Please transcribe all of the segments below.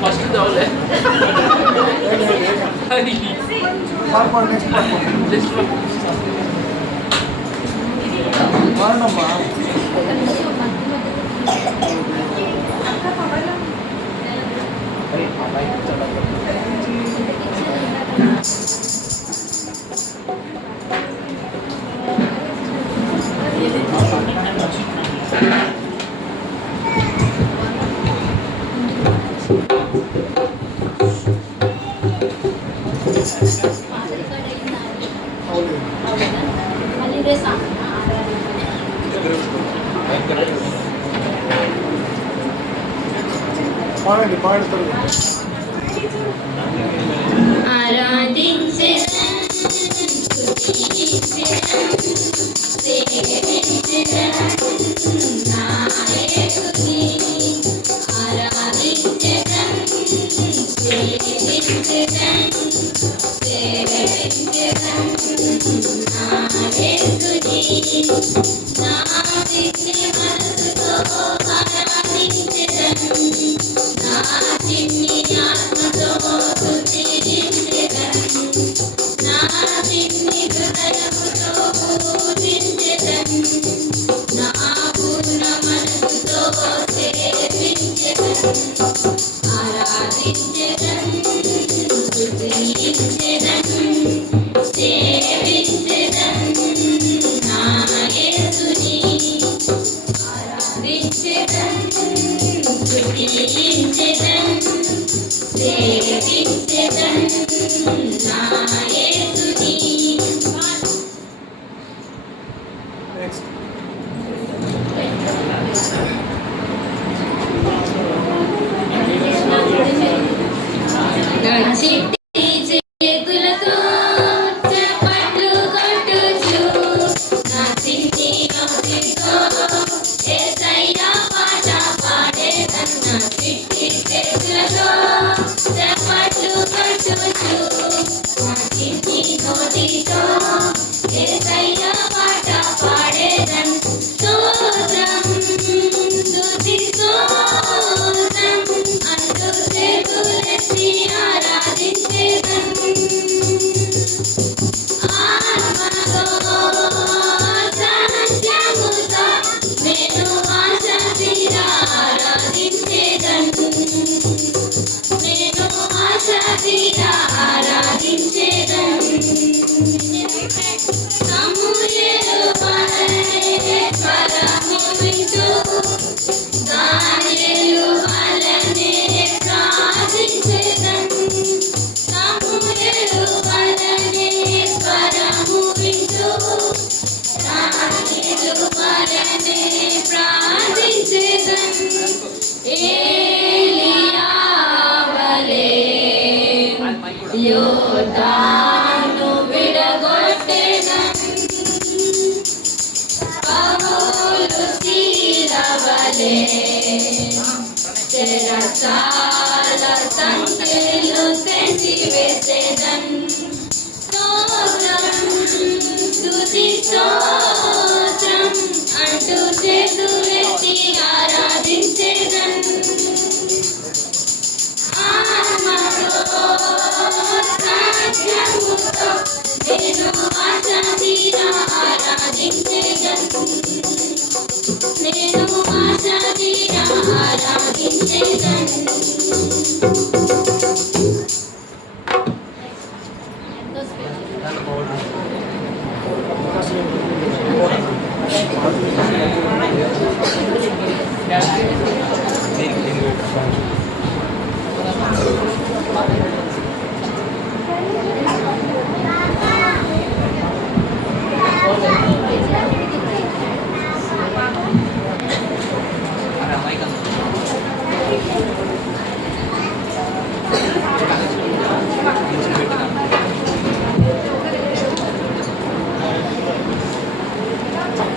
First దవలే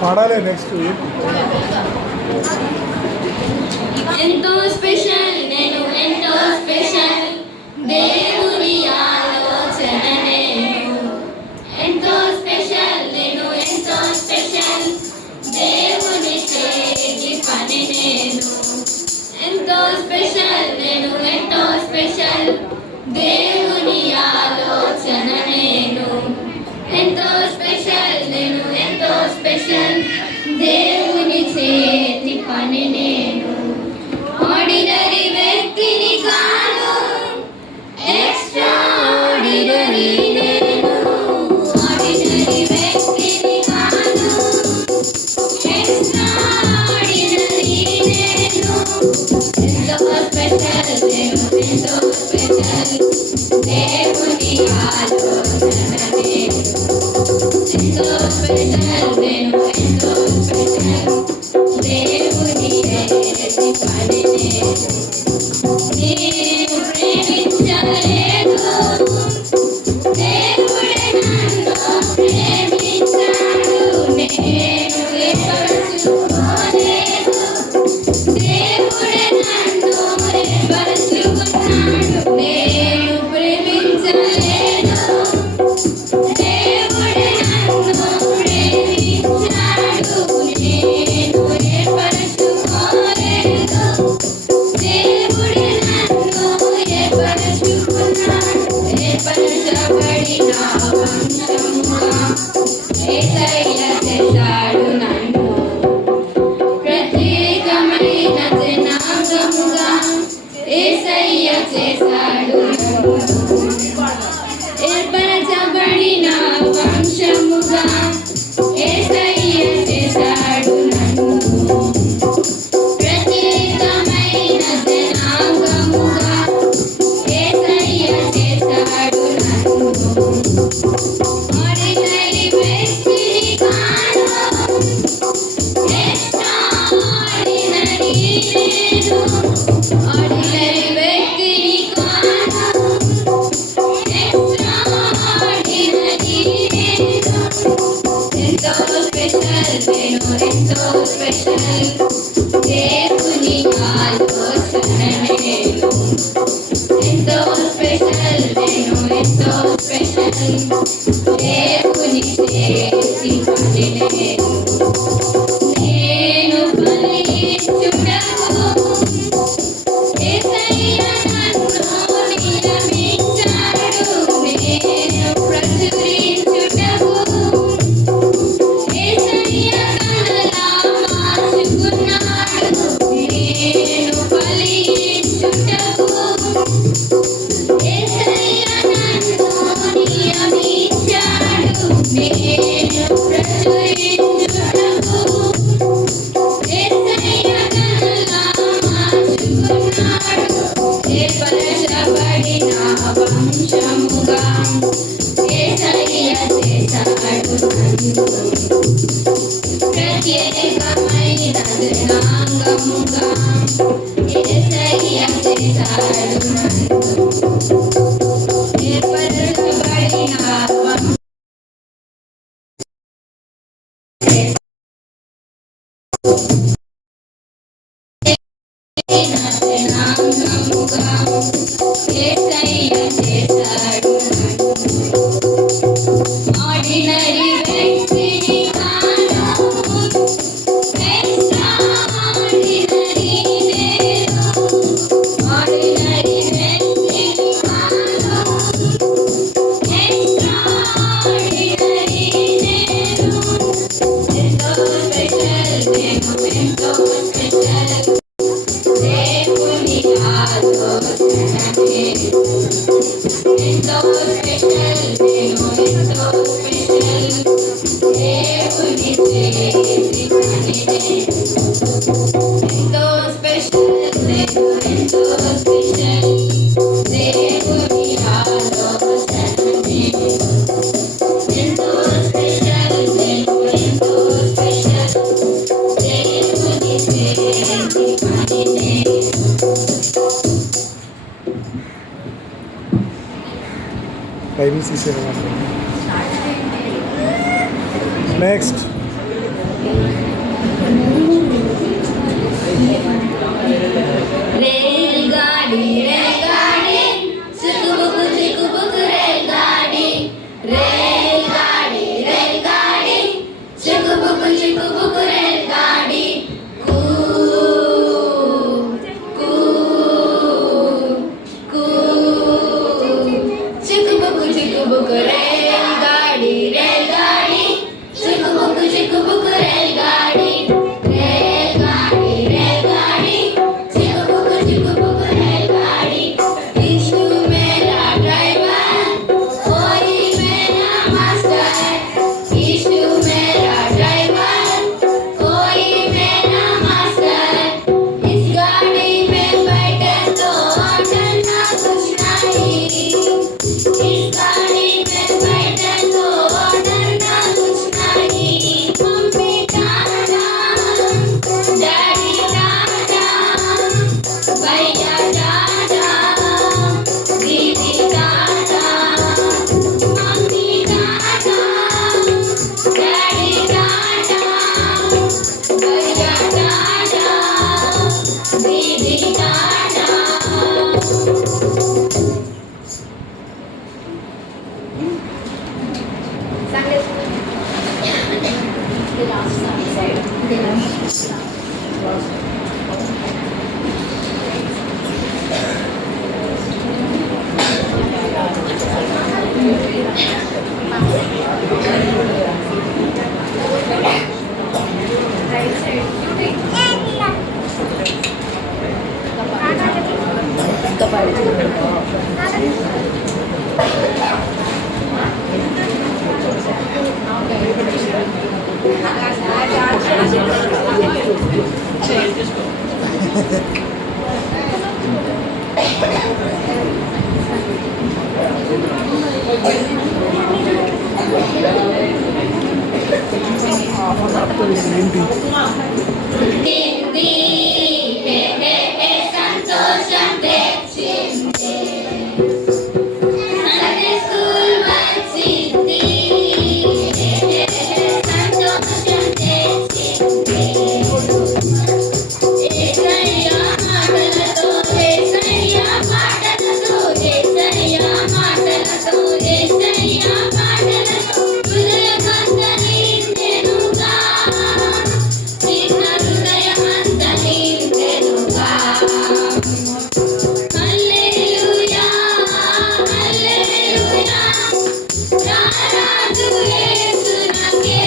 పాడాలి next ఎంతో special నేను ఎంతో స్పెషల్ దేవుని ఆలోచన నేను ఎంతో స్పెషల్ నేను ఎంతో స్పెషల్ దేవుని చేతి పని నేను ఎంతో స్పెషల్ నేను ఎంతో స్పెషల్ దేవుని ఆలోచన నేను ఎంతో స్పెషల్ నేను ఎంతో స్పెషల్ దేవుని చేతి పని నేను ఆర్డినరీ వ్యక్తిని కాను ఎక్స్ట్రాఆర్డినరీ నేను ఆర్డినరీ వ్యక్తిని కాను ఎక్స్ట్రాఆర్డినరీ నేను ఎంతో స్పెషల్ నేను ఎంతో స్పెషల్ దేవుని ఆలోచన నేను ఎంతో స్పెషల్ నేను ఎంతో స్పెషల్ దేవుని చేతి పని నేను ప్రేమించలేదు దేవుడే నన్ను ప్రేమించాడు నేను ఏర్పరచుకోలేదు దేవుడే నన్ను ఏర్పరచుకున్నాడు నేను ప్రేమించలేదు దేవుడే నన్ను ప్రేమించాడు నేను ఏర్పరచుకోలేదు దేవుడే నన్ను ఏర్పరచుకున్నాడు ఏర్పరచబడిన వంశముగా యేసయ్య చేశాడు నన్ను ప్రత్యేకమైన జనాంగముగా యేసయ్య చేశాడు నన్ను ఏర్పరచబడిన వంశముగా యేసయ్య చేశాడు నన్ను ప్రత్యేకమైన జనాంగముగా యేసయ్య చేశాడు నన్ను ఆర్డినరీ వ్యక్తిని కాను ఎక్స్ట్రాఆర్డినరీ నేను ఆర్డినరీ వ్యక్తిని కాను ఎక్స్ట్రాఆర్డినరీ నేను ఎంతో స్పెషల్ నేను ఎంతో స్పెషల్ దేవుని ఆలోచన నేను ఎంతో స్పెషల్ నేను ఎంతో స్పెషల్ దేవుని చేతి పని నేను నేను ఫలించుటకు యేసయ్య నన్ను నియమించాడు నేను ప్రచురించుటకు యేసయ్య తనలా మార్చుకున్నాడు నేను ఫలించుటకు యేసయ్య నన్ను నియమించాడు నేను ప్రచురించుటకు యేసయ్య తనలా మార్చుకున్నాడు ఏర్పరచబడిన వంశముగా యేసయ్య చేశాడు నన్ను ప్రత్యేకమైన జనాంగముగా యేసయ్య చేశాడు నన్ను ఏర్పరచబడిన జనాంగముగా యేసయ్య చేశాడు నన్ను ఆర్డినరీ వ్యక్తిని కాను ఎక్స్ట్రాఆర్డినరీ నేను ఆర్డినరీ వ్యక్తిని కాను ఎక్స్ట్రాఆర్డినరీ నేను ఎంతో స్పెషల్ నేను ఎంతో స్పెషల్ దేవుని ఆలోచన నేను ఎంతో స్పెషల్ నేను ఎంతో స్పెషల్ దేవుని చేతి పని నేను ఎంతో స్పెషల్ నేను ఎంతో స్పెషల్ దేవుని ఆలోచన నేను ఎంతో స్పెషల్ నేను ఎంతో స్పెషల్ దేవుని చేతి పని నేను Bible CC. Next. भैया टाटा, दीदी टाटा, मम्मी टाटा, डैडी टाटा, भैया टाटा, दीदी टाटा. ఏంటి హిందీ హే హే హే సంతోషం తెచ్చింది సండే స్కూల్ వచ్చింది హే హే హే సంతోషం తెచ్చింది ఏసయ్యా మాటలతో ఏసయ్యా మాటలతో ఏసయ్యా మాటలతో ఏసయ్యా మాటలతో హృదయమంత నిండెనుగా చిన్న హృదయమంత నిండెనుగా హల్లెలూయా హల్లెలూయా రారాజు యేసు నాకే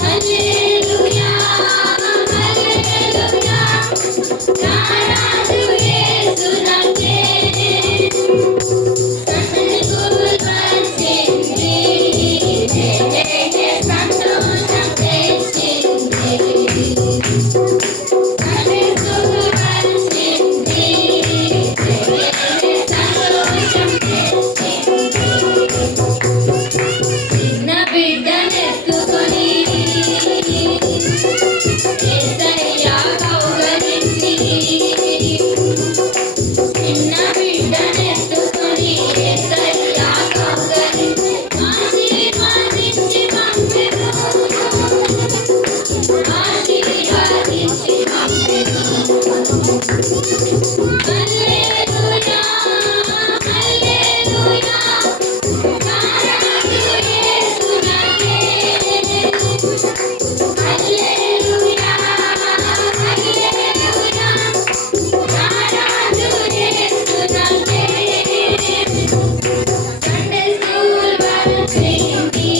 హల్లెలూయా హల్లెలూయా రారాజు యేసు నాకే సండే స్కూల్ వచ్చింది హే హే హే సంతోషం తెచ్చింది సండే స్కూల్ వచ్చింది హే హే హే సంతోషం తెచ్చింది చిన్న బిడ్డనెత్తుకొని యేసయ్యా కౌగలించి చిన్న బిడ్డనెత్తుకొని యేసయ్యా కౌగలించి ఆశీర్వదించి పంపెను ఆశీర్వదించి పంపెను హల్లెలూయా హల్లెలూయా రారాజు యేసు నాకే హల్లెలూయా హల్లెలూయా రారాజు యేసు నాకే సండే స్కూల్ వచ్చింది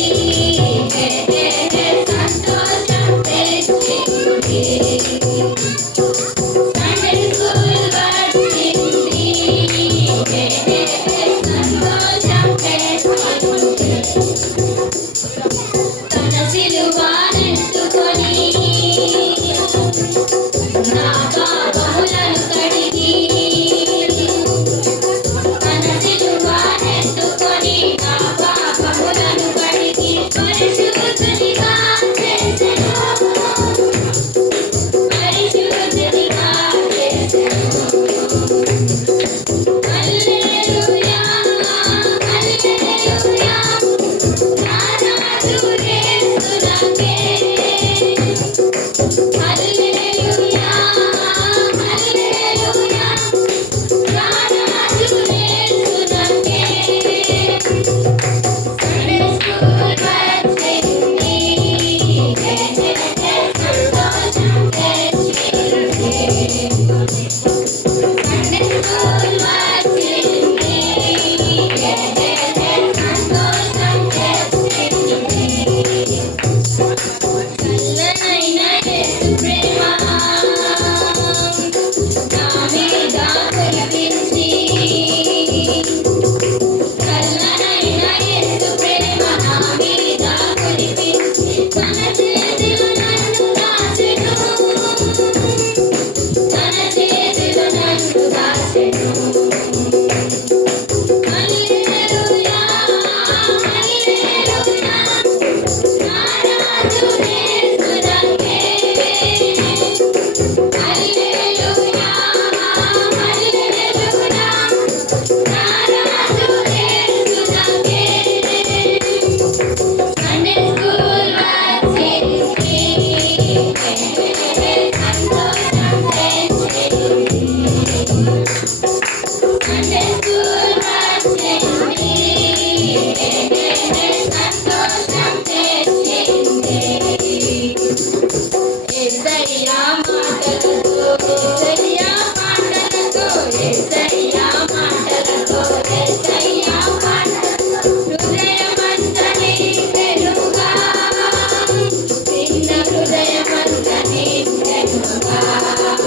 హే హే హే సంతోషం తెచ్చింది సండే స్కూల్ వచ్చింది హే హే హే సంతోషం తెచ్చింది తన సిలువనెత్తుకొని నా పాపములను కడిగి తన సిలువనెత్తుకొని నా పాపములను కడిగి పరిశుద్ధునిగా చేసెను పరిశుద్ధునిగా చేసెను హల్లెలూయా హల్లెలూయా రారాజు యేసు నాకే హల్లెలూయా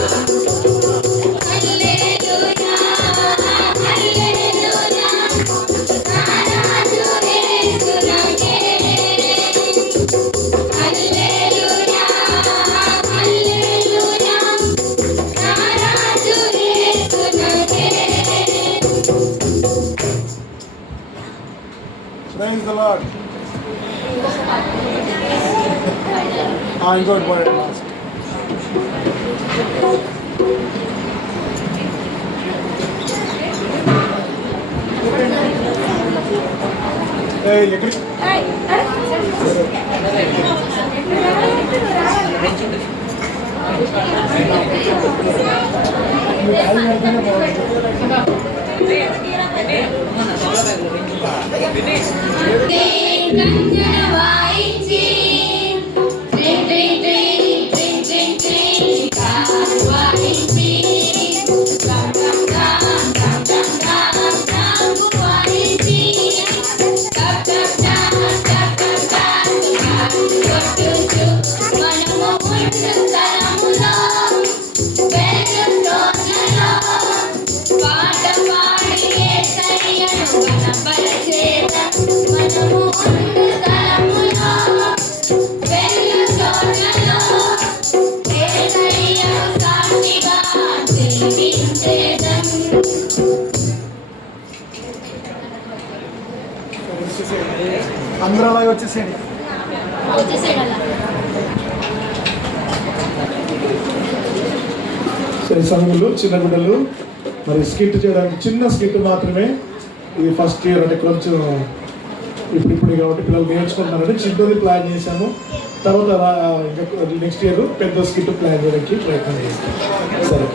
హల్లెలూయా హల్లెలూయా నా రాజు యేసునకే హల్లెలూయా హల్లెలూయా నా రాజు యేసునకే Praise the Lord. ఇంకోటి పాడండి లాస్ట్. ఎక్కడికి కంజన వాయించి ట్రింగ్ ట్రింగ్ ట్రింగ్ ట్రింగ్ ట్రింగ్ ట్రింగ్ కార్ వాయించి గమ్ గమ్ గమ్ గమ్ గమ్ గమ్ గమ్ వాయించి టప్ టప్ టప్ టప్ టప్ టప్ కొట్టుచు మనము ఉండు స్థలములో వెలుగుతోనలో పాట పాడి యేసయ్యను కనపరచేదం మనము ఉండు స్థలములో వెలుగుతోనలో యేసయ్యను సాక్షిగా జీవించేదం అందరూ అలాగే వచ్చేసేయండి. సరే సమయంలో చిన్న బిడ్డలు మరి స్కిట్ చేయడానికి చిన్న స్కిట్ మాత్రమే. ఇది ఫస్ట్ ఇయర్ అంటే కొంచెం ఇప్పుడు కాబట్టి పిల్లలు నేర్చుకుంటున్నారంటే చిన్నది ప్లాన్ చేశాము. తర్వాత నెక్స్ట్ ఇయర్ పెద్ద స్కిట్ ప్లాన్ చేయడానికి ప్రయత్నం చేస్తాం. సరే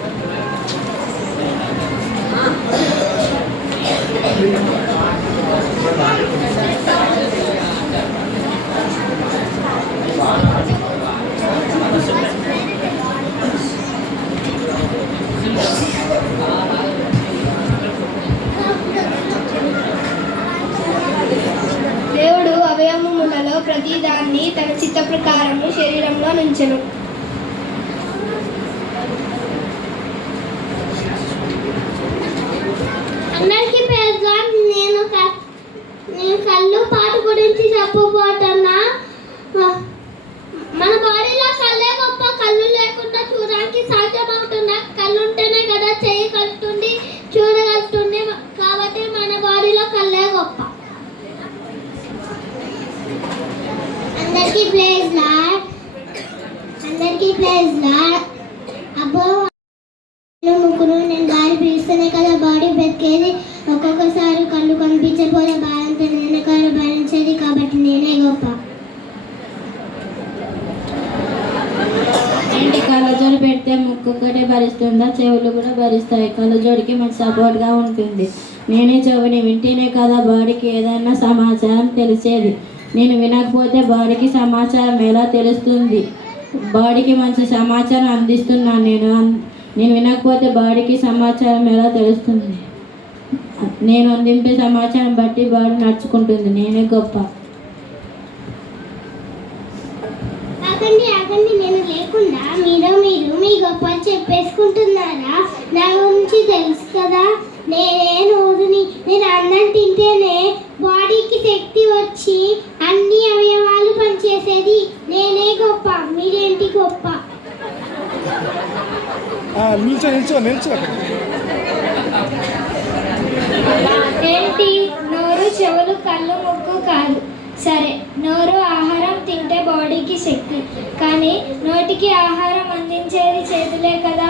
దేవుడు అవయవములలో ప్రతి దాన్ని తన చిత్త ప్రకారము శరీరంలో నుంచెను. అందరికీ పేరుగా నేను కళ్ళు పాట గురించి చెప్పబోతున్నా. మన బాడీలో కళ్ళే గొప్ప. కళ్ళు లేకుండా చూడడానికి సాధ్యమవుతుందా? కళ్ళు ఉంటేనే కదా చేయగలుగుతుంది, చూడగలుగుతుంది. కాబట్టి మన బాడీలో కళ్ళే గొప్ప. అందరికీ ప్లేస్ లాడ్. అబ్బో ముగ్గురు నేను గాలి పీలుస్తూనే కదా బాడీ బతికేది. ఒక్కొక్కసారి కళ్ళు కనిపించకపోతే బాధంతా నేనే కాదు భరించేది. కాబట్టి నేనే గొప్ప. ఏంటి కళ్ళజోడు పెడితే ముక్కు ఒకటే భరిస్తుందా? చెవులు కూడా భరిస్తాయి. కళ్ళజోడికి మనకు సపోర్ట్గా ఉంటుంది. నేనే చెవిని వింటేనే కదా బాడీకి ఏదైనా సమాచారం తెలిసేది. నేను వినకపోతే బాడీకి సమాచారం ఎలా తెలుస్తుంది? బాడీకి మంచి సమాచారం అందిస్తున్నాను నేను వినకపోతే బాడీకి సమాచారం ఎలా తెలుస్తుంది? నేను అందింపే సమాచారం బట్టి బాడీ నడుచుకుంటుంది. నేనే గొప్ప. ఆగండి నేను లేకుండా మీరు మీ గొప్ప చెప్పేసుకుంటున్నారా? నా గురించి తెలుసు కదా. నేనే నోరుని. నేను అన్నం తింటేనే బాడీకి శక్తి వచ్చి అన్ని అవయవాలు పనిచేసేది. నేనే గొప్ప. మీరేంటి గొప్ప? నిల్చో ఏంటి? నోరు, చెవులు, కళ్ళు, ముక్కు కాదు. సరే, నోరు ఆహారం తింటే బాడీకి శక్తి. కానీ నోటికి ఆహారం అందించేది చేతులే కదా.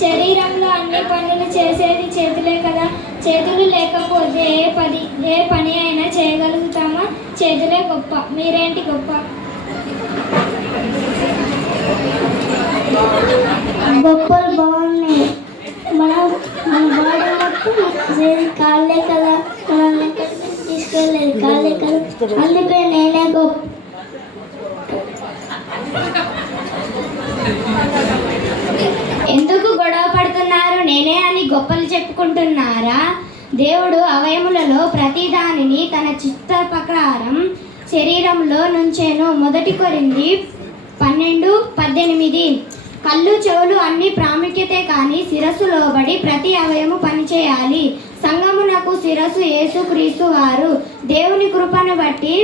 శరీరంలో అన్ని పనులు చేసేది చేతులే కదా. చేతులు లేకపోతే ఏ పని అయినా చేయగలుగుతామా? చేతులే గొప్ప. మీరేంటి గొప్ప? గొప్పలు బాగున్నాయి. మన బాడీ మొత్తం కాళ్ళే కదా. మనల్ని తీసుకెళ్ళేది కాళ్ళే కదా. అందుకే నేనే గొప్ప. ఎందుకు గొడవ పడుతున్నారు? నేనే అని గొప్పలు చెప్పుకుంటున్నారా? దేవుడు అవయములలో ప్రతి దానిని తన చిత్త ప్రకారం శరీరంలో నుంచెను. 1 కొరింథీ 12:18. కళ్ళు చెవులు అన్ని ప్రాముఖ్యతే కానీ శిరస్సు లోబడి ప్రతి అవయము పనిచేయాలి. సంఘమునకు శిరస్సు యేసుక్రీస్తు వారు. దేవుని కృపను బట్టి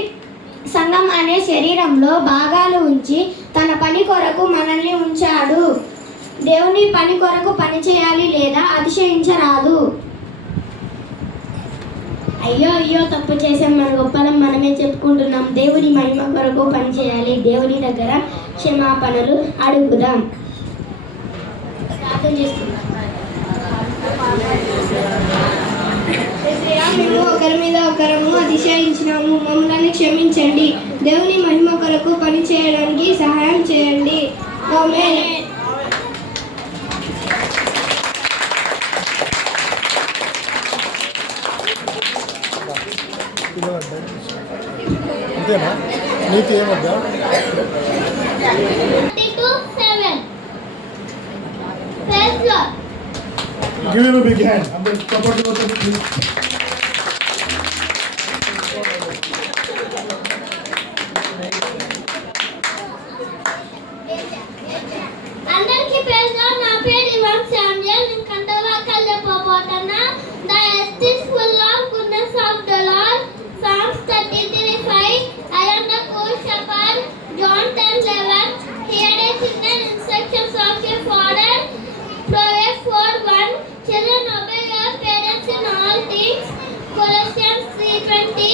సంఘం అనే శరీరంలో భాగాలు ఉంచి తన పని కొరకు మనల్ని ఉంచాడు. దేవుని పని కొరకు పని చేయాలి లేదా అతిశయించరాదు. అయ్యో అయ్యో తప్పు చేసాం, మన గొప్పలం మనమే చెప్పుకుంటున్నాం. దేవుని మహిమ కొరకు పని చేయాలి. దేవుని దగ్గర క్షమాపణలు అడుగుదాం. ప్రార్థన చేసుకుందాం. మేము ఒకరి మీద ఒకరము అతిశయించినాము, మమ్మల్ని క్షమించండి. దేవుని మహిమ కొరకు పని చేయడానికి సహాయం చేయండి. ఆమేన్. అంతేనా? నీకు ఏమొద్దా? 32:7. Praise Lord. Give him a big hand. అందరూ చప్పట్లు కొట్టండి ప్లీజ్. అందరికీ ప్రైజ్ లార్డ్. నా పేరు ఇవాన్ శామ్యూయల్. నేను కంటవాకల్ చెప్పబోతున్నా. The earth is full of goodness of the Lord. Psalms 33:5. I am the good shepherd. John 10:11. Here is written instructions of your father. Proverbs 4:1. Children, obey your parents in all things. Colossians 3:20.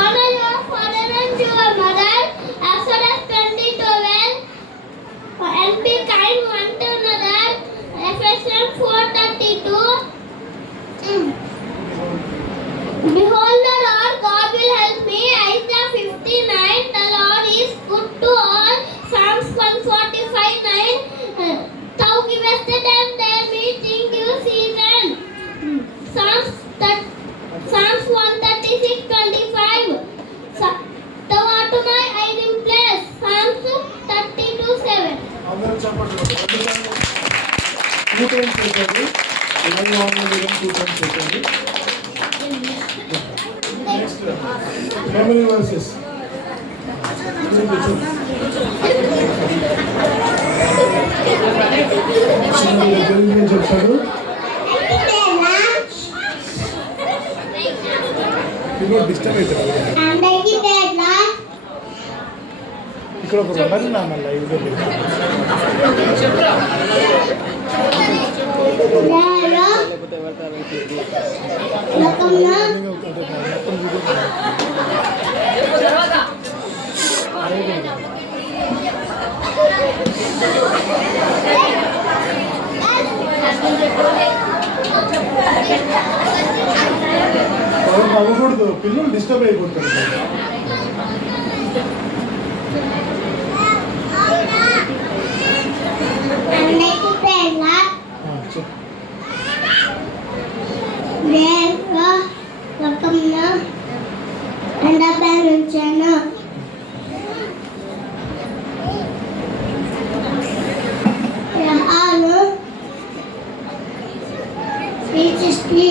Honor your father and your mother. Exodus 20:12. And be kind one to another. Ephesians 4:32. Behold, the Lord God will help me. Isaiah 59. The Lord is good to all. Psalms 145:9. Thou givest them their meat in due season. Psalms 136:25. Thou art my hiding place. Psalms 32:7. అందరూ చప్పట్లు కొట్టండి. 2 times చెప్పండి. ఇలాగే online 2 times చెప్పండి. Next memory versus. చిన్న చెప్తాడు. ఇప్పుడు disturb అవుతాడు. అందరికీ ప్రైజ్ లార్డ్. ఇక్కడ ఒక రెండు నా మళ్ళీ ఇది అవ్వకూడదు, పిల్లలు డిస్టర్బ్ అయిపోతారు. అందరికీ ప్రైజ్ లార్డ్. నేను లోకంలో అండపై ఉంచాను. గ్రహాలు 360.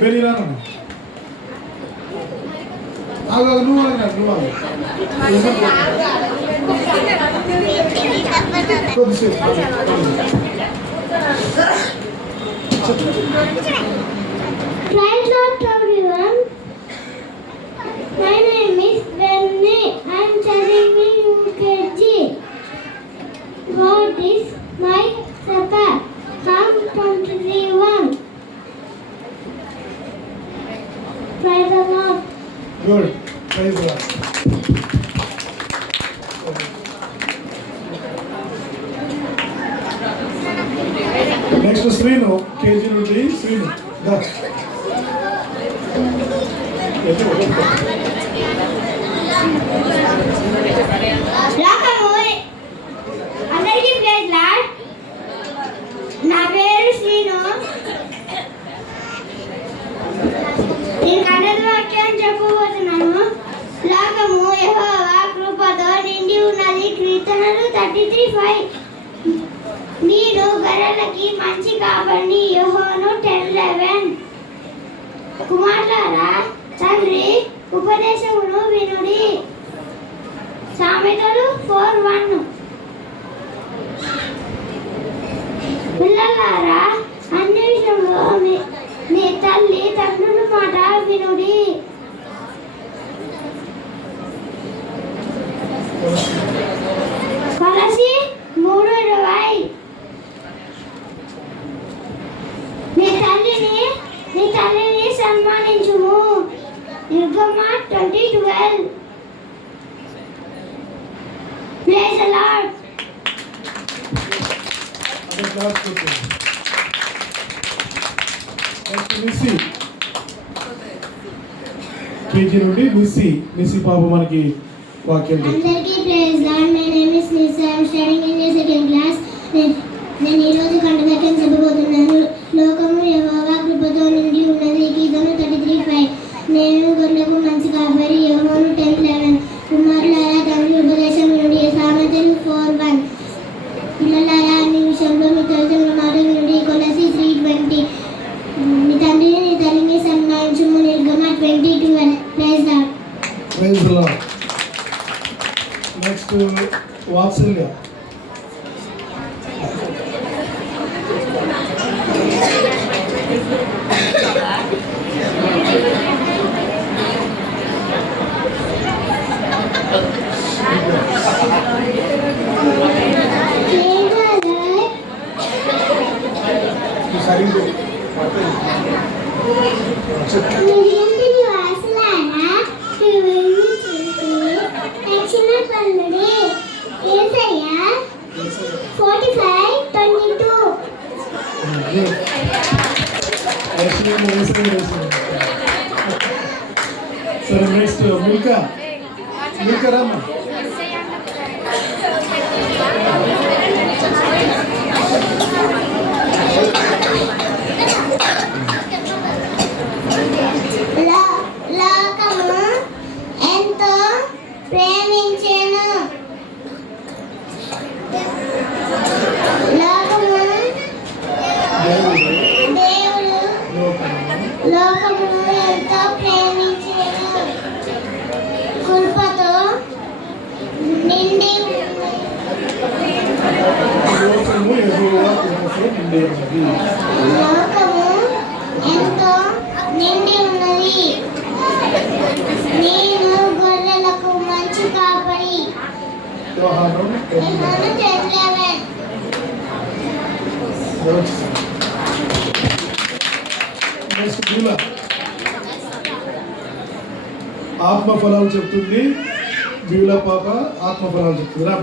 బెని రాను నువ్వు కొద్దిసేపు Praise Lord everyone. My name is Benny. I am studying in UKG. God is my shepherd. Psalm 23:1. Praise the Lord. Good. Praise Lord. Next Srinu KG నుండి శ్రీను అందరికీ ప్రైజ్ లార్డ్. నా పేరు శ్రీను. నేను కన్నడ వాక్యం చెప్పబోతున్నాను. లోకము యెహోవా కృపతో నిండి ఉన్నది. కీర్తనలు 33:5. గొర్రెలకి మంచి కాపరిని. యోహాను 10:11. కుమారులారా, తండ్రి ఉపదేశమును వినుడి. సామెతలు 4:1. పిల్లలారా, అన్ని విషయంలో మీ తల్లి తండ్రుల మాట వినుడి. కొలస్సీ 3:20. నీ తల్లిని సన్మానించుము. నిర్గమ 20:12. Praise the Lord. మిస్సి కేజీ నుండి మిస్సి పాప మనకి వాక్యం అందరికీ praise Lord. My name is Nisa. I am studying in the second class. నేను ఈ రోజు కంఠవాక్యం చెప్పబోతున్నాను. లోకము యెహోవా కృపతో నిండి ఉన్నది. కీర్తన 33:5. నేను గొర్రెలకు మంచి కాపరి. యోహాను 10:11. కుమారులారా, తండ్రి ఉపదేశం నుండి. సామెతలు 4:1. పిల్లలారా, అన్ని విషయంలో మీ తల్లిదండ్రుల మాట వినుడి. కొలస్సీ 3:20. నీ తండ్రిని నీ తల్లిని సన్మానించుము. నిర్గమ 20:12. Praise Lord. Praise the Lord. Next Vatsalya. సరే, నెక్స్ట్ మిల్కా రామ్మా. లోకము ఎంతో ప్రేమించెను. లోకము దేవుడు లోకమును ఎంతో ప్రేమించెను. కృపతో నిండి లోకము యెహోవా కృపతో నిండి ఉన్నది. లోకము ఎంతో నిండి ఉన్నది. నేను గొర్రెలకు మంచి కాపరి. యోహాను 10:11. నెక్స్ట్ బీలా. ఆత్మఫలాలు చెప్తుంది. బీలా పాప ఆత్మఫలాలు చెప్తుంది. రా.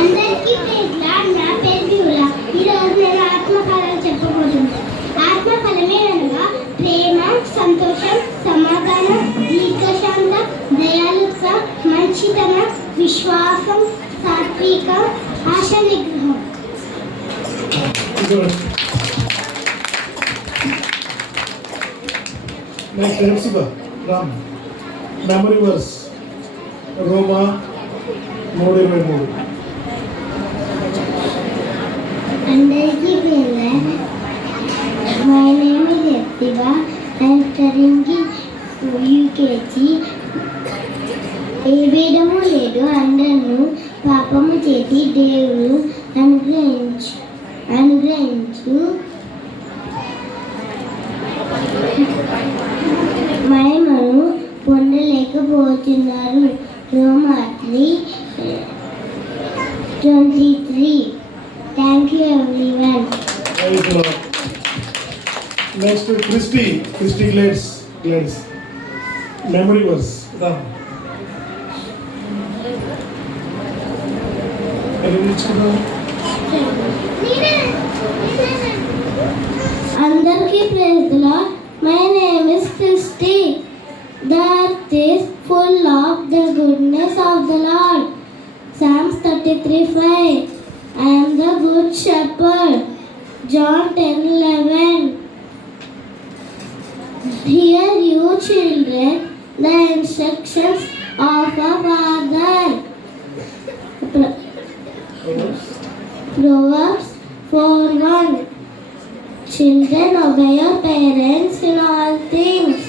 అందరికీ ప్రైజ్ లార్డ్. నా పేరు బ్యూలా. ఈరోజు నేను ఆత్మఫలాలు చెప్పబోతున్నాను. ఆత్మఫలమే అనగా ప్రేమ, సంతోషం, సమాధానం, దీర్ఘశాంత, దయాళుత్వ, మంచితనం, విశ్వాసం, సాత్విక, ఆశ నిగ్రహం. Next Hepsiba. Ram. Memory verse రోమా 3:23. అందరికీ praise Lord. My name is Hepsiba. I am studying in UKG. ఏ భేదము లేదు, అందరూ పాపము చేసి దేవుడు అనుగ్రహించు మహిమను పొందలేకపోతున్నారు. రోమా 3:23. Thank you everyone. Next Christy Gladys. Memory verse. Ram. అందరికీ praise Lord. My name is Christy. The earth is full of the goodness of the Lord. Psalms 33:5. I am the good shepherd. John 10:11. Hear you children the instructions of a father. Proverbs 4:1. Children, obey your parents in all things.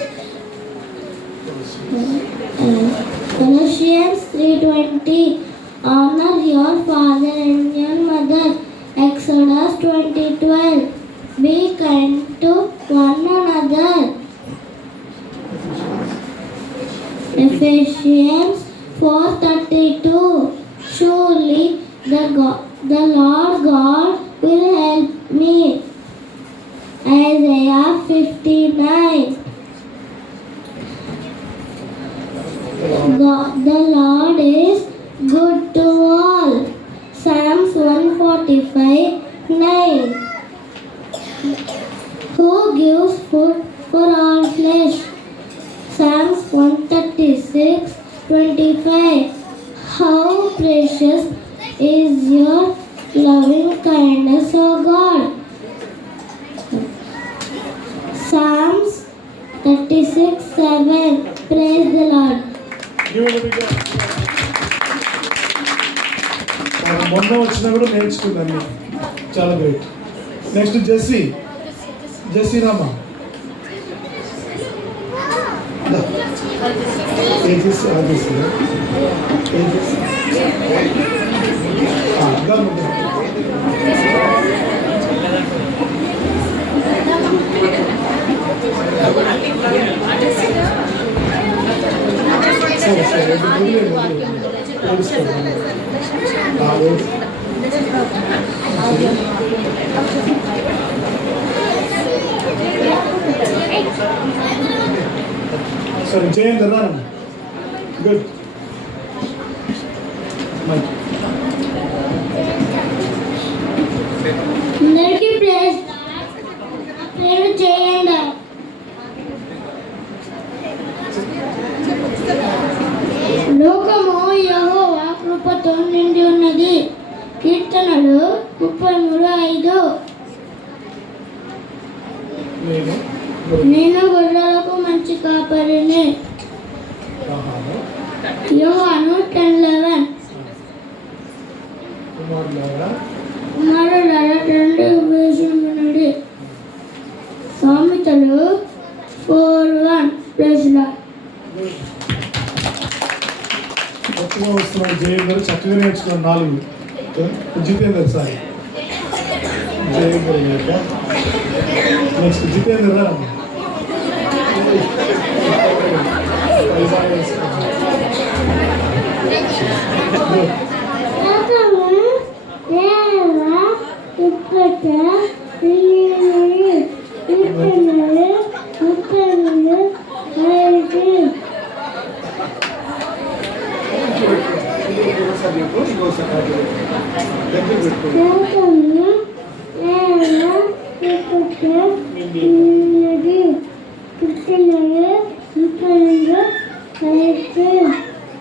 Colossians 3:20. Honor your father and your mother. Exodus 20:12. Be kind to one another. Ephesians 4:32. Surely the Lord God will help me. Isaiah 59. The Lord is good to all. Psalms 145:9. Who gives food for all flesh? Psalms 136:25. How precious is your loving kindness, O God. Psalms 36:7. Praise the Lord. మొన్న వచ్చినా కూడా నేర్చుకుందాన్ని. చాలా great. Next Jessie Rama. సరే జయందర్ రా. Good. అందరికీ praise. నా పేరు జయేందర్. లోకము యెహోవా కృపతో నిండి ఉన్నది. కీర్తనలు 33:5. నేను గొర్రెలకు మంచి కాపరిని. యోహాను 10:11. కుమారులారా తండ్రి ఉపదేశం వినుడి. సామెతలు 4:1. Praise Lord. కొత్తగా వస్తున్నాడు జయేందర్, చక్కగా నేర్చుకున్నాడు 4. జితేందర్ సారీ జయేందర్ నెక్స్ట్ జితేందర్ రా.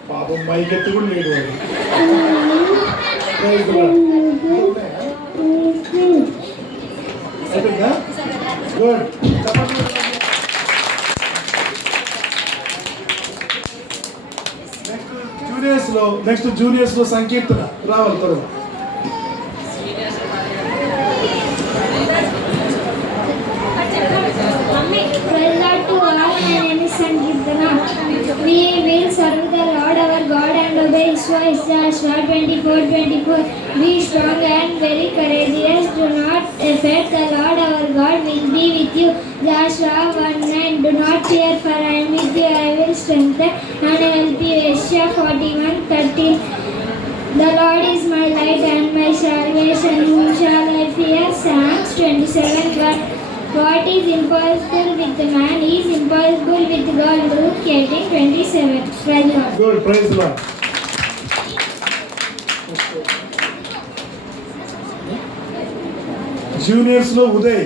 పాపం మైకెత్తి కూడా లేడు వాడు. గుడ్. నెక్స్ట్ జూనియర్స్ లో సంకీర్తన రావాలి త్వరగా. We will serve the Lord our God and obey His voice. Joshua 24:24. Be strong and very courageous. Do not fear. The Lord our God will be with you. Joshua 1:9. Do not fear, for I am with you. I will strengthen and help you. Isaiah 41:13. The Lord is my light and my salvation. Whom shall I fear? Psalms 27:1. What is impossible with man is impossible with God. Luke 18:27. Praise the Lord. Good, praise the Lord. Juniors లో ఉదయ్.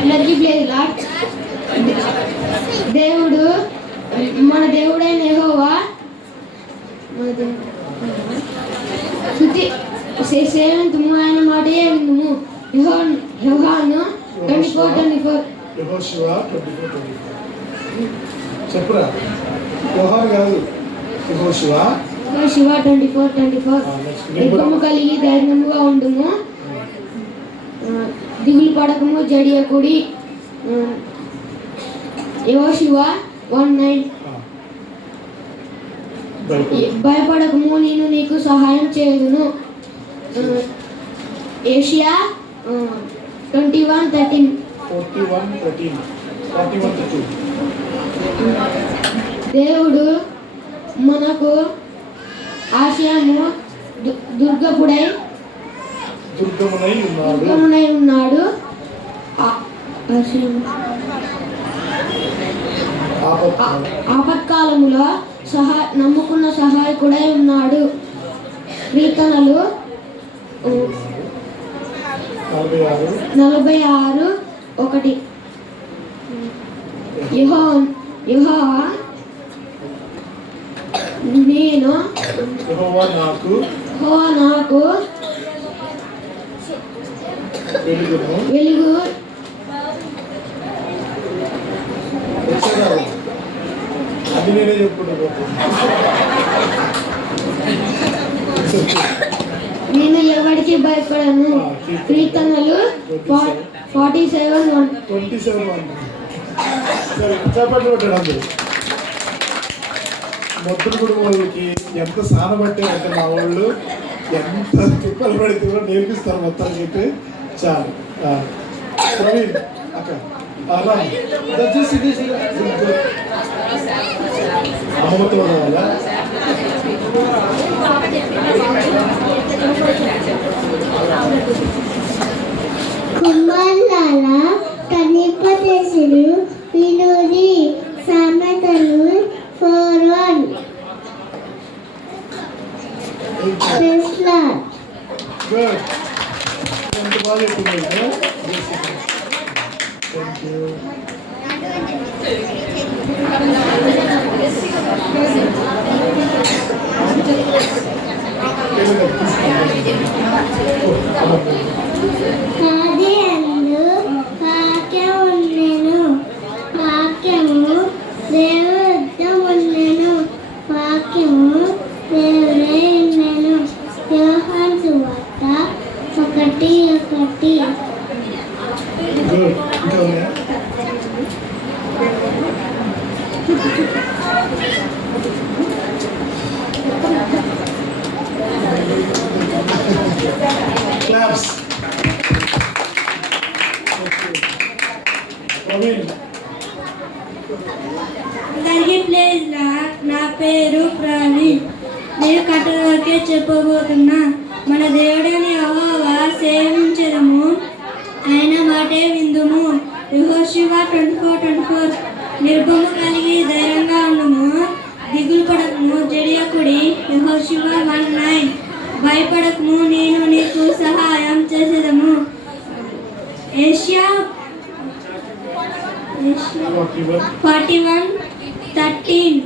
అందరికీ praise lord. దేవుడు మన దేవుడైన యెహోవా శుద్ధి సేవంతుము ఆయన మాటయే విందుము. యోహాను 24:24. యెహోషువ 24:24. చెప్పురా. యోహాను కాదు, యెహోషువ. శివ 24:24. యుద్ధము కలిగి ధైర్యముగా ఉండుము, దిగులు పడకము జడియకుడి. యోషువ 1:9. భయపడకము, నేను నీకు సహాయం చేయుదును. ఏషియా 21:13. 41:13. దేవుడు మనకు ఆశయము దుర్గమునై ఉన్నాడు. ఆపత్కాలములో నమ్ముకున్న సహాయకుడై ఉన్నాడు. కీర్తనలు 46:1. యెహోవా నాకు వెలుగు అది నేనే చెప్పుకుంటా. నేను ఎవరికి భయపడను. కీర్తనలు 47:1. 27:1. సరే, చేపట్లు కొట్టాడు అందరూ. మొత్తం కుటుంబాలకి ఎంత సానబట్టారంటే మా వాళ్ళు ఎంత తిప్పలు పడితే కూడా నేర్పిస్తారు మొత్తానికి అయితే చాలు. ప్రవీణ్ అక్క అలా అమ్మతో వాళ్ళ కుమారులాల కనిపదేశులు వినోది సామెతలు 4:1. గుడ్. ఎంత బాగా చెప్తున్నారు. Thank you. ఆది అందు వాక్యం ఉండెను, వాక్యము దేవుని వద్ద ఉండెను, వాక్యము దేవుడే ఉండెను. యోహాను సువార్త 1:1. గుడ్. ఇంకా ఉన్నాయా? Claps. ప్రవీణ్. అందరికీ ప్లీజ్ నా పేరు ప్రవీణ్. నేను కథల వరకే చెప్పబోతున్నా. మన దేవుడని యెహోవా సేవించదము, ఆయన మాటే విందుము. యెహోషువ 24:24. నిర్భము కలిగి ధైర్యంగా ఉండుము, దిగులు పడకము జడియకుడి. యెహోషువ 1:9. భయపడకము, నేను నీకు సహాయం చేసేదము. ఏషియా 41:13.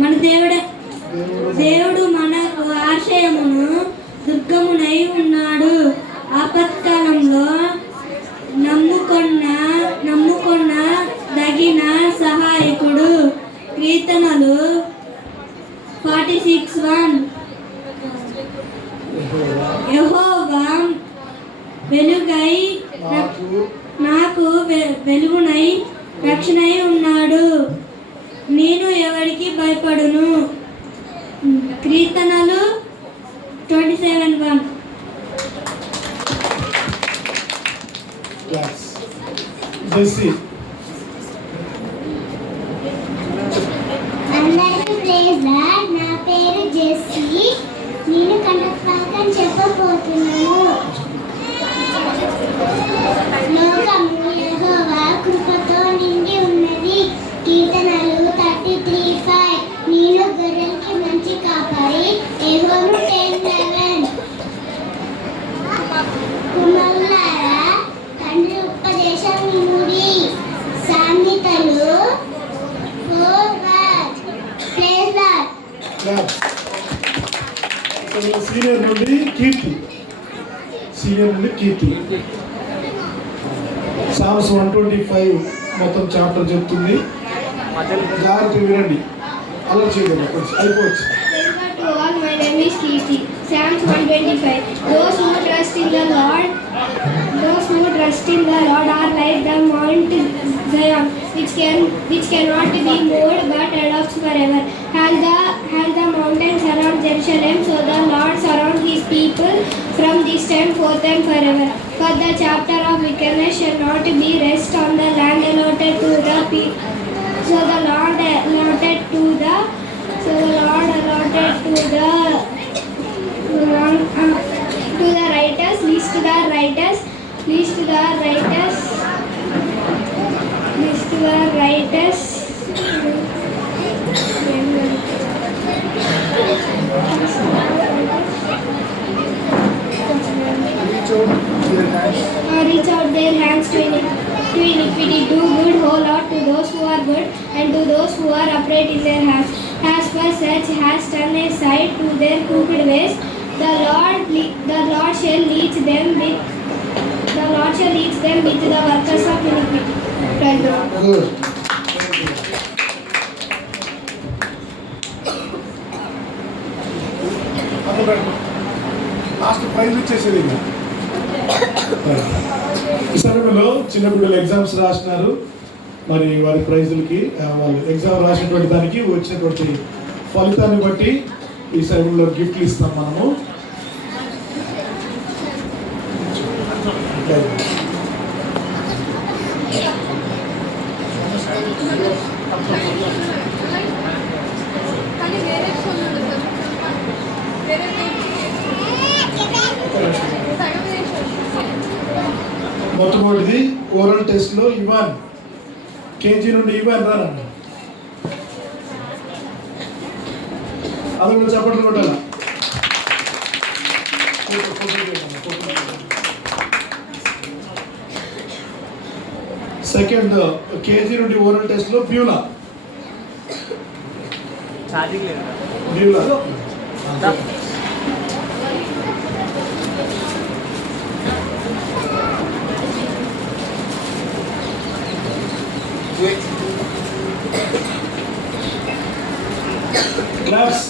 మన దేవుడు మనకు ఆశ్రయమును దుర్గమునై ఉన్నాడు. ఆపత్కాలంలో నమ్ముకొన్న దగిన సహాయకుడు. కీర్తనలు 46:1. యెహోవా వెలుగై నాకు వెలుగునై రక్షణై ఉన్నాడు, నేను ఎవరికి భయపడును. కీర్తనలు 27:1. జెస్సీ. అందరికీ ప్రైజ్ లార్డ్. నా పేరు జెస్సీ. నేను కంఠపాఠం చెప్పబోతున్నాను. లోకము యెహోవా కృపతో నిండి ఉన్నది. కీర్తనలు 33:5. నేను గొర్రెలకి మంచి కాపరి. యెహోవా 10:11. కుమారులారా తండ్రి ఉపదేశం వినుడి, సామెతలు 4:1. Praise lord. సీనియర్ నుండి కీర్తి. సీనియర్ నుండి కీర్తి. సామ్స్ 125 మొత్తం చాప్టర్ చెప్తుంది, జాగ్రత్త వినండి, అలా చేయలేదు కొంచెం అయిపోవచ్చు. To all, my name is Kirti. Psalms 125. Those who trust in the Lord are like the Mount Zion, which cannot be moved but adopts forever. As the mountains surround Jerusalem, so the Lord surrounds His people from this time forth and forever. For the chapter of wickedness shall not be rest on the land allotted to the people. So the Lord allotted to the righteous, least the righteous. Reach out their hands to iniquity. Do good, O Lord, to those who are good, and to those who are upright in their hearts. As for such has turned aside to their crooked ways, the Lord shall lead them with the workers of iniquity. Praise the Lord. Good. Last prize వచ్చేసేది ఇంకా. ఈ సమయంలో చిన్న పిల్లలు exams రాసినారు, మరి వారి ప్రైజులకి వాళ్ళు exam రాసినటువంటి దానికి వచ్చినటువంటి ఫలితాన్ని బట్టి ఈ సమయంలో గిఫ్ట్లు ఇస్తాం మనము. మొట్టమొదటిది ఓరల్ టెస్ట్ లో ఇవాన్, కేజీ నుండి ఇవాన్ రానండి, అది కూడా చప్పట్లు కొట్టాల. సెకండ్ కేజీ నుండి ఓరల్ టెస్ట్ లో బ్యూలా. క్లాప్స్.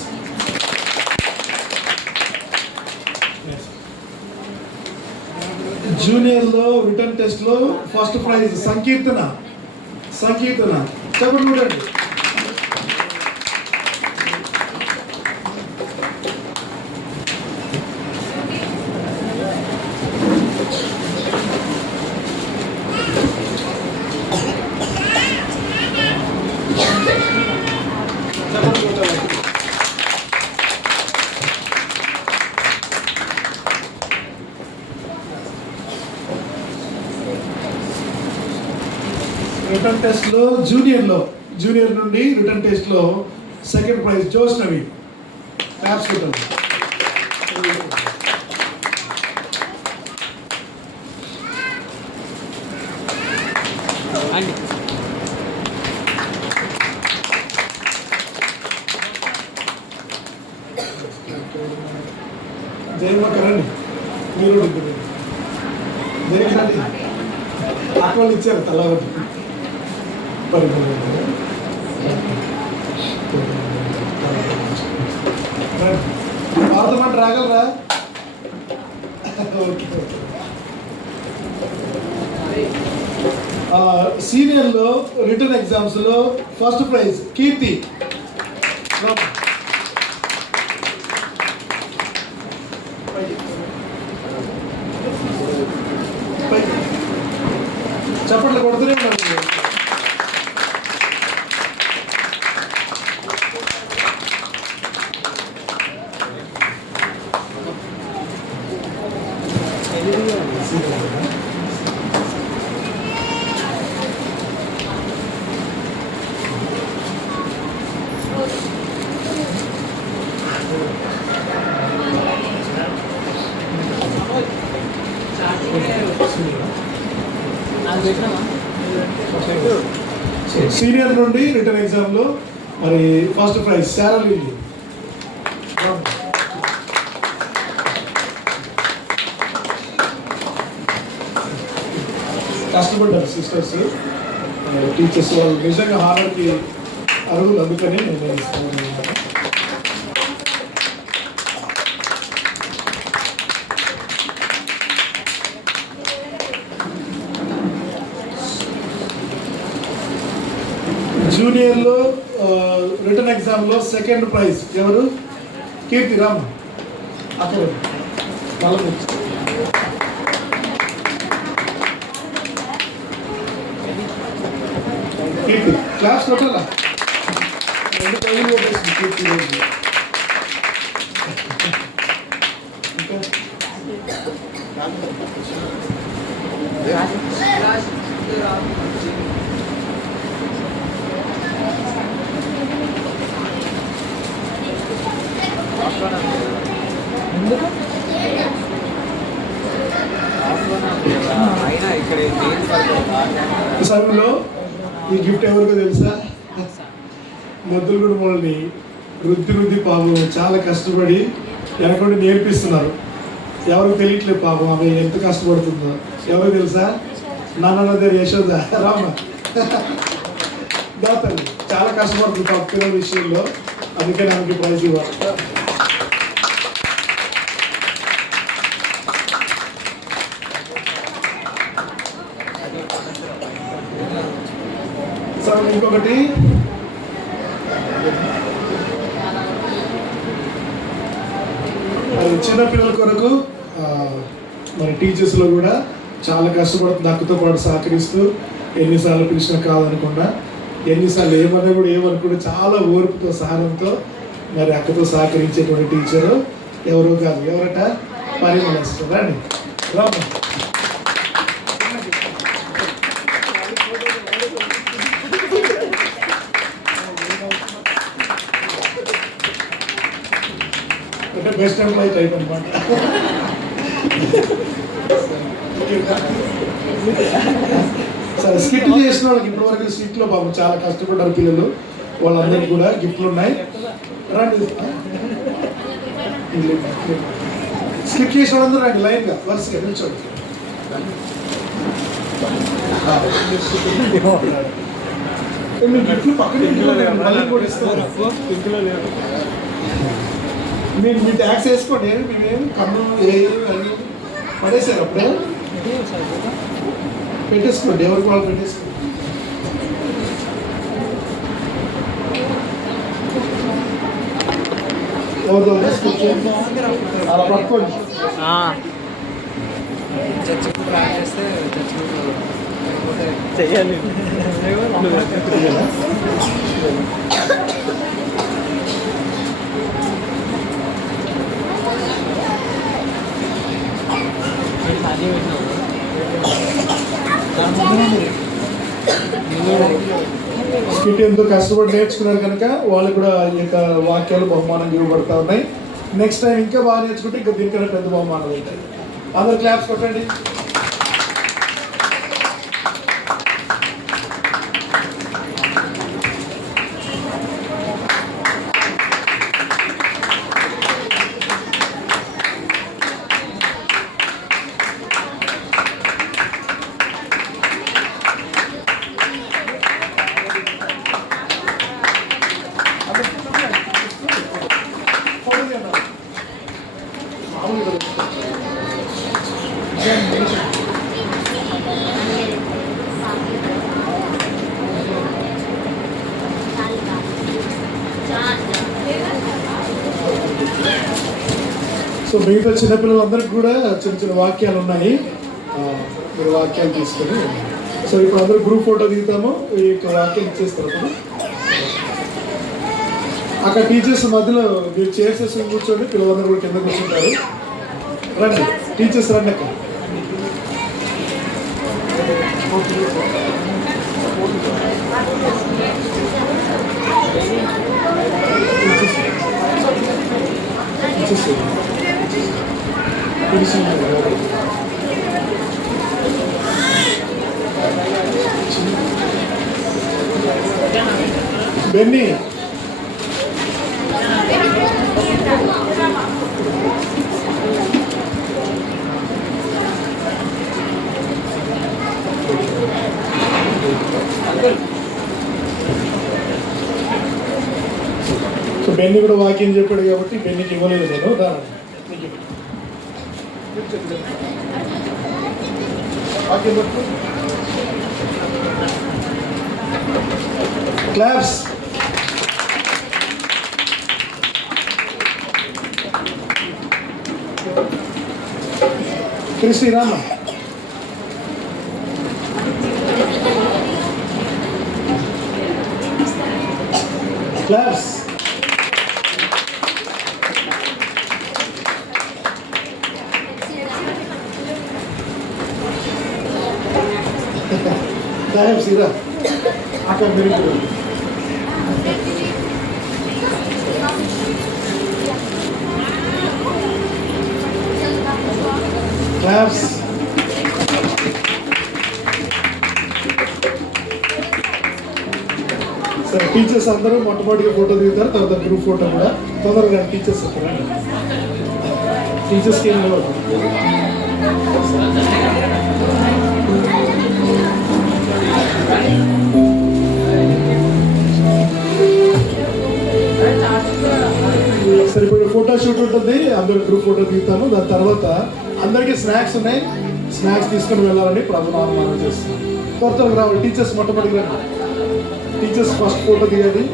జూనియర్ లో రిటర్న్ టెస్ట్ లో ఫస్ట్ ప్రైజ్ సంకీర్తన. చెప్పండి చూడండి. రిటర్న్ టెస్ట్ లో జూనియర్ నుండి రిటర్న్ టెస్ట్ లో సెకండ్ ప్రైజ్ జోష్నవి. క్లాప్స్ కొట్టండి. జయమ్మ కరండి, మీరు దేనికి ఆత్మలు ఇచ్చారు తల పాడతామంటే రాగలరా? సీనియర్ లో రిటర్న్ ఎగ్జామ్స్ లో ఫస్ట్ ప్రైజ్ కీర్తి. చప్పట్లు కొడుతూనే ఉన్నారు. సీనియర్ నుండి రిటర్న్ ఎగ్జామ్ లో మరి ఫస్ట్ ప్రైజ్ శారల్. కష్టపడ్డారు సిస్టర్స్ టీచర్స్, వాళ్ళు నిజంగా హానర్కి అర్హులు, అందుకని నేను ఇస్తున్నాను. జూనియర్లో రిటర్న్ ఎగ్జామ్లో సెకండ్ ప్రైజ్ ఎవరు? కీర్తి రామ్ అక్కడ కీర్తి క్లాస్ కొట్టాలా? 2 ప్రైజులు కొట్టేసింది కీర్తి రోజు. ఈ సమయంలో ఈ గిఫ్ట్ ఎవరికో తెలుసా? మొద్దులు కూడా మనల్ని రుద్ది పాపం చాలా కష్టపడి వెనకుండా నేర్పిస్తున్నారు. ఎవరికి తెలియట్లేదు పాపం ఆమె ఎంత కష్టపడుతుందో. ఎవరు తెలుసా? నాన్న దగ్గర యశోద రామ దాతలు చాలా కష్టపడుతుంది పాప పిల్లల విషయంలో, అందుకే ఆమెకి ప్రైజ్ ఇవ్వాలి. సరే, ఇంకొకటి చిన్నపిల్లల కొరకు మరి టీచర్స్లో కూడా చాలా కష్టపడుతుంది. అక్కతో పాటు సహకరిస్తూ ఎన్నిసార్లు పిలిచినా కాదనకుండా, ఎన్నిసార్లు ఏమన్నా కూడా ఏమనుకుంటే చాలా ఓర్పుతో సహనంతో మరి అక్కతో సహకరించేటువంటి టీచరు ఎవరో కాదు, ఎవరట? పరిమళ సిస్టర్. రండి రామ. అంటే బెస్ట్ ఎంప్లాయీ టైప్ అనమాట. సరే, స్కిట్ చేసిన వాళ్ళకి ఇప్పటివరకు స్కిట్లో పాపం చాలా కష్టపడ్డారు పిల్లలు, వాళ్ళందరికీ కూడా గిఫ్ట్లు ఉన్నాయి. రండి, స్కిట్ చేసిన వాళ్ళందరూ రండి, లైన్గా వరుసగా నిల్చోండి. మీ గిఫ్ట్లు పక్కన మళ్ళీ కూడా ఇస్తాను. మీరు మీ ట్యాక్స్ వేసుకోండి, మేమేమి కన్ను అన్నీ పడేసారు అప్పుడే. పెట్టేసుకోండి, ఎవరికి వాళ్ళు పెట్టేసుకోండి. అలా పట్టుకోండి. చెయ్యాలి. స్కిట్ ఎంతో కష్టపడి నేర్చుకున్నారు కనుక వాళ్ళకు కూడా ఈ యొక్క వాక్యాలు బహుమానంగా ఇవ్వబడతా ఉన్నాయి. నెక్స్ట్ టైం ఇంకా బాగా నేర్చుకుంటే ఇంకా దీనికన్నా పెద్ద బహుమానాలు ఉంటాయి. అందరు క్లాప్స్ కొట్టండి. సో మిగతా చిన్నపిల్లలందరికీ కూడా చిన్న చిన్న వాక్యాలు ఉన్నాయి, మీరు వాక్యాలు తీసుకొని. సో ఇప్పుడు అందరూ గ్రూప్ ఫోటో దిగుతాము, ఈ యొక్క వాక్యం ఇచ్చేస్తారు. అక్కడ టీచర్స్ మధ్యలో మీరు చైర్స్ వేసుకుని కూర్చోండి, పిల్లలందరూ కూడా కింద కూర్చుంటారు. రండి టీచర్స్, రండి అక్కడ. బెన్నీ, సో బెన్ని కూడా వాకింగ్ చెప్పాడు కాబట్టి బెన్నికి ఇవ్వలేదు నేను క్లాప్స్. క్రిస్టి రామ. క్లాప్స్. క్లాప్స్ ఇరా అక్కడ మెరుగు. క్లాప్స్. సరే టీచర్స్ అందరూ మొట్టమొదటిగా ఫోటో దిగుతారు, తర్వాత గ్రూప్ ఫోటో కూడా తొందరగా టీచర్స్ వస్తారా? టీచర్స్కి ఏం లేవు. సరే ఇప్పుడు ఫోటో షూట్ ఉంటుంది, అందరూ గ్రూప్ ఫోటో దిగుతాను. దాని తర్వాత అందరికీ స్నాక్స్ ఉన్నాయి, స్నాక్స్ తీసుకొని వెళ్ళాలని ప్రభుత్వం మనం చేస్తాం. త్వరగా రావాలి టీచర్స్, మొట్టమొదటిగా టీచర్స్ ఫస్ట్ ఫోటో తీయాలి.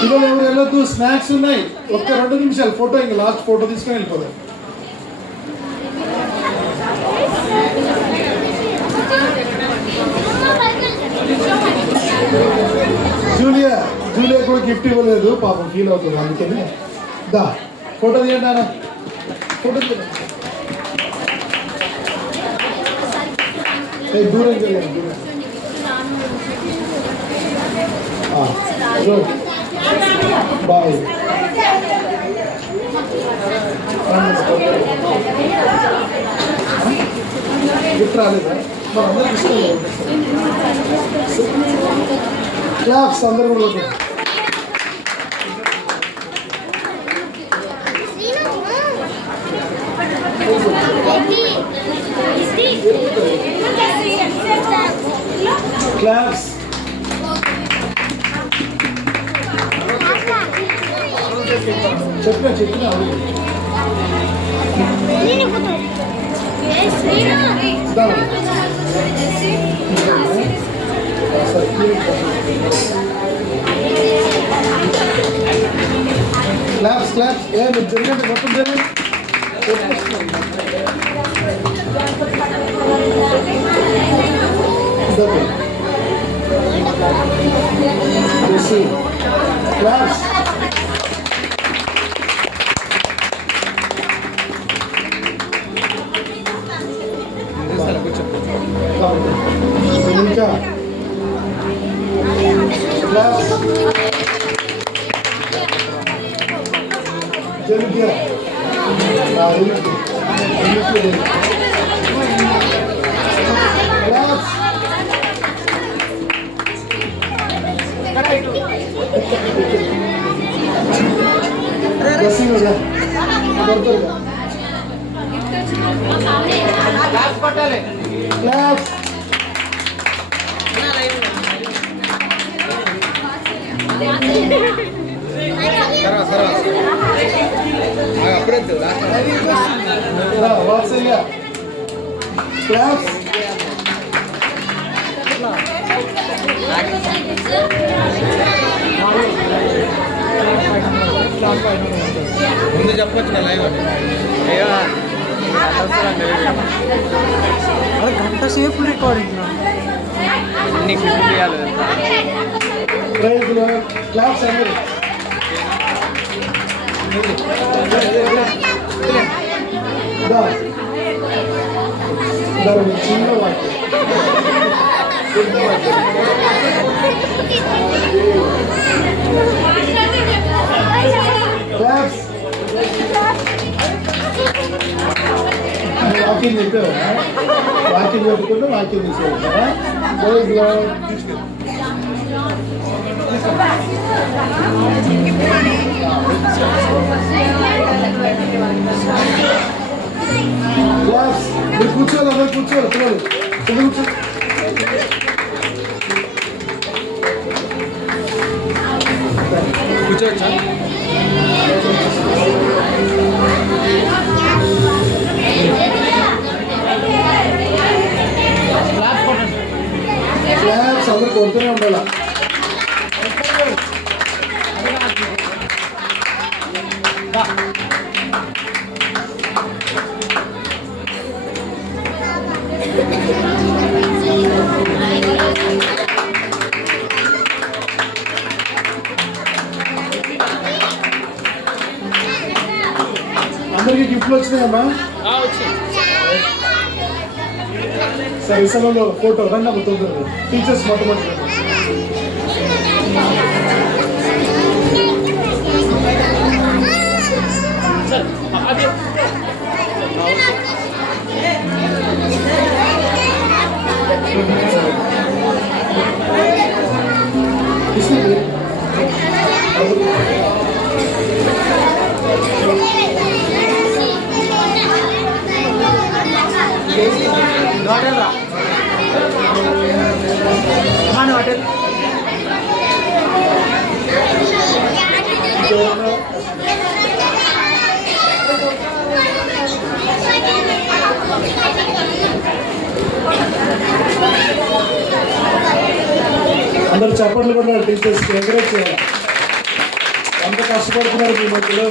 పిల్లలు ఎవరు వెళ్ళొద్దు, స్నాక్స్ ఉన్నాయి. ఒక్క 2 నిమిషాలు ఫోటో, ఇంకా లాస్ట్ ఫోటో తీసుకొని వెళ్ళిపోదాం. జూలియా కూడా గిఫ్ట్ ఇవ్వలేదు, పాపం ఫీల్ అవుతుంది. అందుకని దా ఫోటో తీయండి అన్న, ఫోటో తీయండి. దూరం జరిగింది, దూరం. బాయ్. గిఫ్ట్ రాలేదా? మరి అందరికి ఇష్టం. క్లాప్స్ అందరూ కూడా. క్లాప్స్. చెప్పిన క్లాప్స్ క్లాప్స్. మీరు జరిగండి, మొత్తం జరిగింది. క్లాప్స్. ఇంకా క్లాప్స్. జరుగుతుంది. ముందు చెప్పొచ్చు నా లైవ్ గంట సేపు రికార్డింగ్ అన్ని క్లిప్ చేయాలి. క్లాప్స్ అందరూ చిన్న వాక్యం. వాకింగ్ చెప్పావు, వాకింగ్ చెప్పుకుంటూ వాకింగ్ తీసేవాళ్ళ. Praise Lord. Class, మీరు కూర్చోవాలి, అందరూ కూర్చోవాలి, పిల్లలు కింద కూర్చో. కూర్చోవచ్చా? క్లాప్స్ అందరూ కొడుతూనే ఉండాలి. అందరికి గిఫ్ట్లు వచ్చినాయమ్మా? సరే ఈ సమయంలో ఫోటో రండి అమ్మ తొందరగా. టీచర్స్ మొట్టమొదటి హోటల్ అందరు చప్పట్లు కూడా టీచర్స్కి ఎంకరేజ్ చేయాలి. ఎంత కష్టపడుతున్నారు మీ మధ్యలో.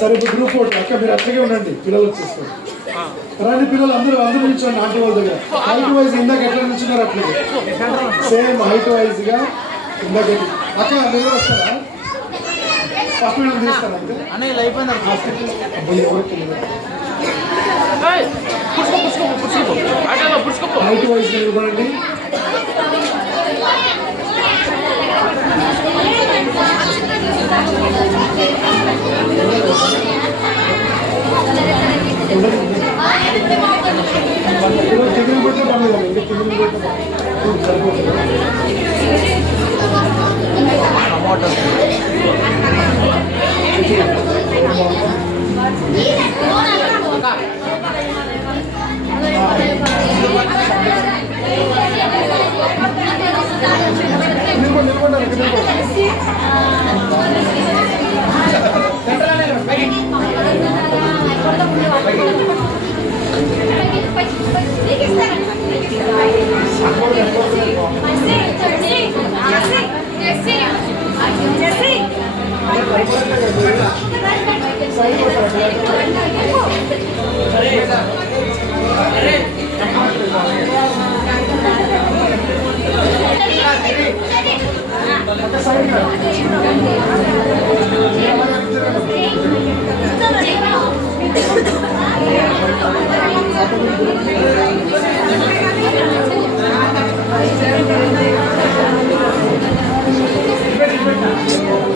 సరే ఇప్పుడు గ్రూప్ ఫోటో అక్క మీరు అట్లాగే ఉండండి, పిల్లలు వచ్చేస్తారు. రండి పిల్లలు అందరూ నిల్చోండి ఆంటీ వాళ్ళ దగ్గర. హైట్ వైజ్ ఇందాక ఎట్లా నిల్చున్నారు అట్లాగే సేమ్ హైట్ వైజ్ గా ఇందాక. అక్క మీరు వస్తారా? ఫస్ట్ వీళ్ళు తీస్తారా? అంటే హైట్ వైజ్ నిలబడండి. కింద పెట్టి పర్లేదు, ఇంకా కింద పెట్టి సరిపోతుంది.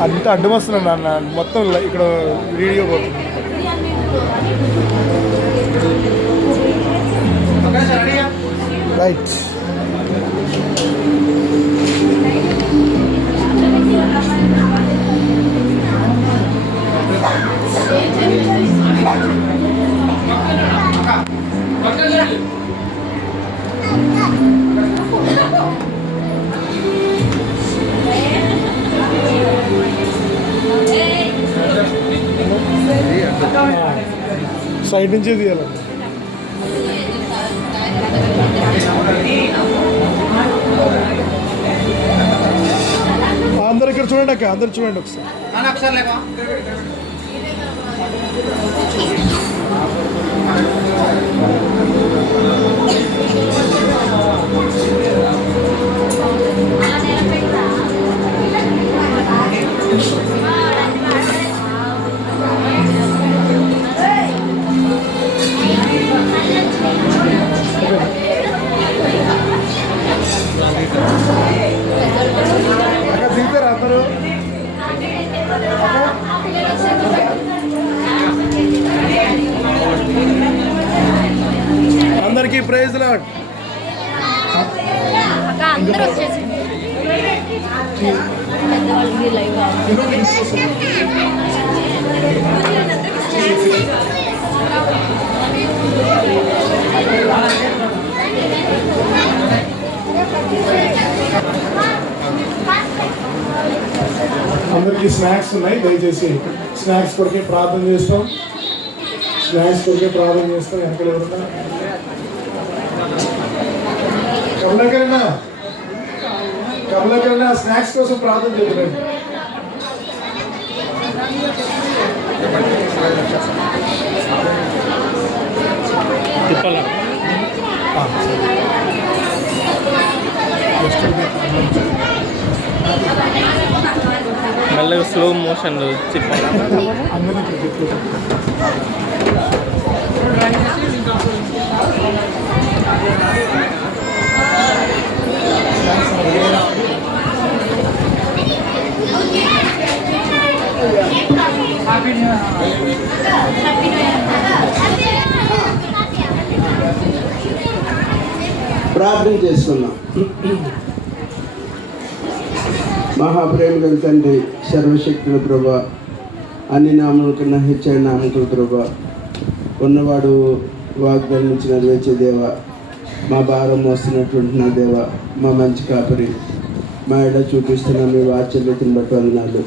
అంత అడ్డం వస్తున్నాను అన్న, మొత్తం ఇక్కడ వీడియో పోతుంది. రైట్ సైడ్ నుంచే తీయాలి. అందరు ఇక్కడ చూడండి అక్క, అందరు చూడండి ఒకసారి. దిగుతారు అందరూ. అందరికీ ప్రైజ్ లార్డ్. అందరూ వచ్చేసి అందరికీ స్నాక్స్ ఉన్నాయి, దయచేసి స్నాక్స్ కొరకే ప్రార్థన చేస్తాం. స్నాక్స్ కొరకే ప్రార్థన చేస్తాం. వెనకాల ఎవరున్నా కమలకరణ స్నాక్స్ కోసం ప్రార్థన చేద్దాం. మళ్ళీ స్లో మోషన్ చెప్పాలి. ప్రార్థన చేసుకున్నాం. మహాప్రేమగల తండ్రి, సర్వశక్తుల ప్రభా, అన్ని నామముల కన్నా హెచ్చైన నామకుల ప్రభా, ఉన్నవాడు వాగ్దానం ఇచ్చిన నెరవేర్చే దేవ, మా భారం మోస్తున్నటువంటి నా దేవ, మా మంచి కాపరి, మా ఎడ చూపిస్తున్న మీ వాత్సల్యతను బట్టి వందనాలు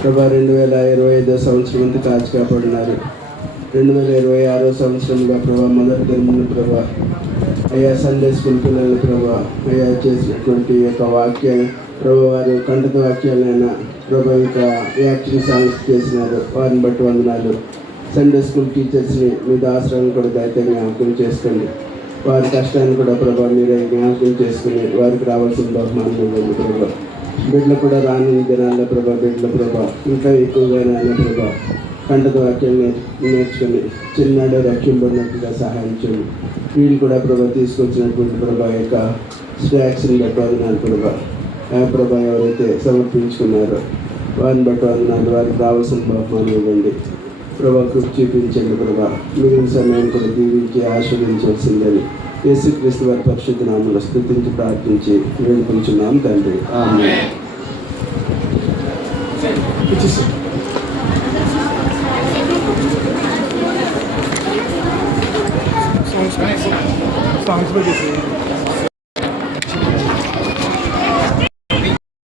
ప్రభా. 2025 సంవత్సరం అంతా కాచి కాపాడినారు. 2026 సంవత్సరంగా ప్రభా మొదటి దినమున ప్రభా అయ్యా సండే స్కూల్ పిల్లల ప్రభా అయ్యా చేసినటువంటి యొక్క వాక్య ప్రభా వారు కంఠత వాక్యాలైనా ప్రభా ఇంకా యాక్షన్ సాంగ్స్ చేసినారు. వారిని బట్టి వందనాలు. సండే స్కూల్ టీచర్స్ని మీ దాసరాలను కూడా దయచేసి జ్ఞాపకం చేసుకోండి. వారి కష్టాన్ని కూడా ప్రభా మీరే జ్ఞాపకం చేసుకుని వారికి రావాల్సిన బహుమానం ఇవ్వండి ప్రభా. బిడ్డలు కూడా రాని దినాల్లో ప్రభా, బిడ్డల ప్రభా ఇంకా ఎక్కువగా రాని ప్రభా కంఠత వాక్యాన్ని నేర్చుకుని చిన్నాడు రక్షింపడినట్టుగా సహాయం చేయండి. వీళ్ళు కూడా ప్రభా తీసుకొచ్చినటువంటి ప్రభా యొక్క స్నాక్స్ని బట్టి వందనాలు ప్రభా. ప్రభా ఎవరైతే సమర్పించుకున్నారో వారిని బట్టి వందనాలు. వారికి రావాల్సిన బహుమానం ఇవ్వండి ప్రభా. కృప చూపించండి ప్రభా. మిగిలిన సమయం కూడా దీవించి ఆశీర్వదించవలసిందని యేసుక్రీస్తు వారి పరిశుద్ధ నామములో స్తుతించి ప్రార్థించి వేడుకుంటున్నాం తండ్రి. ఆమేన్. సాంగ్స్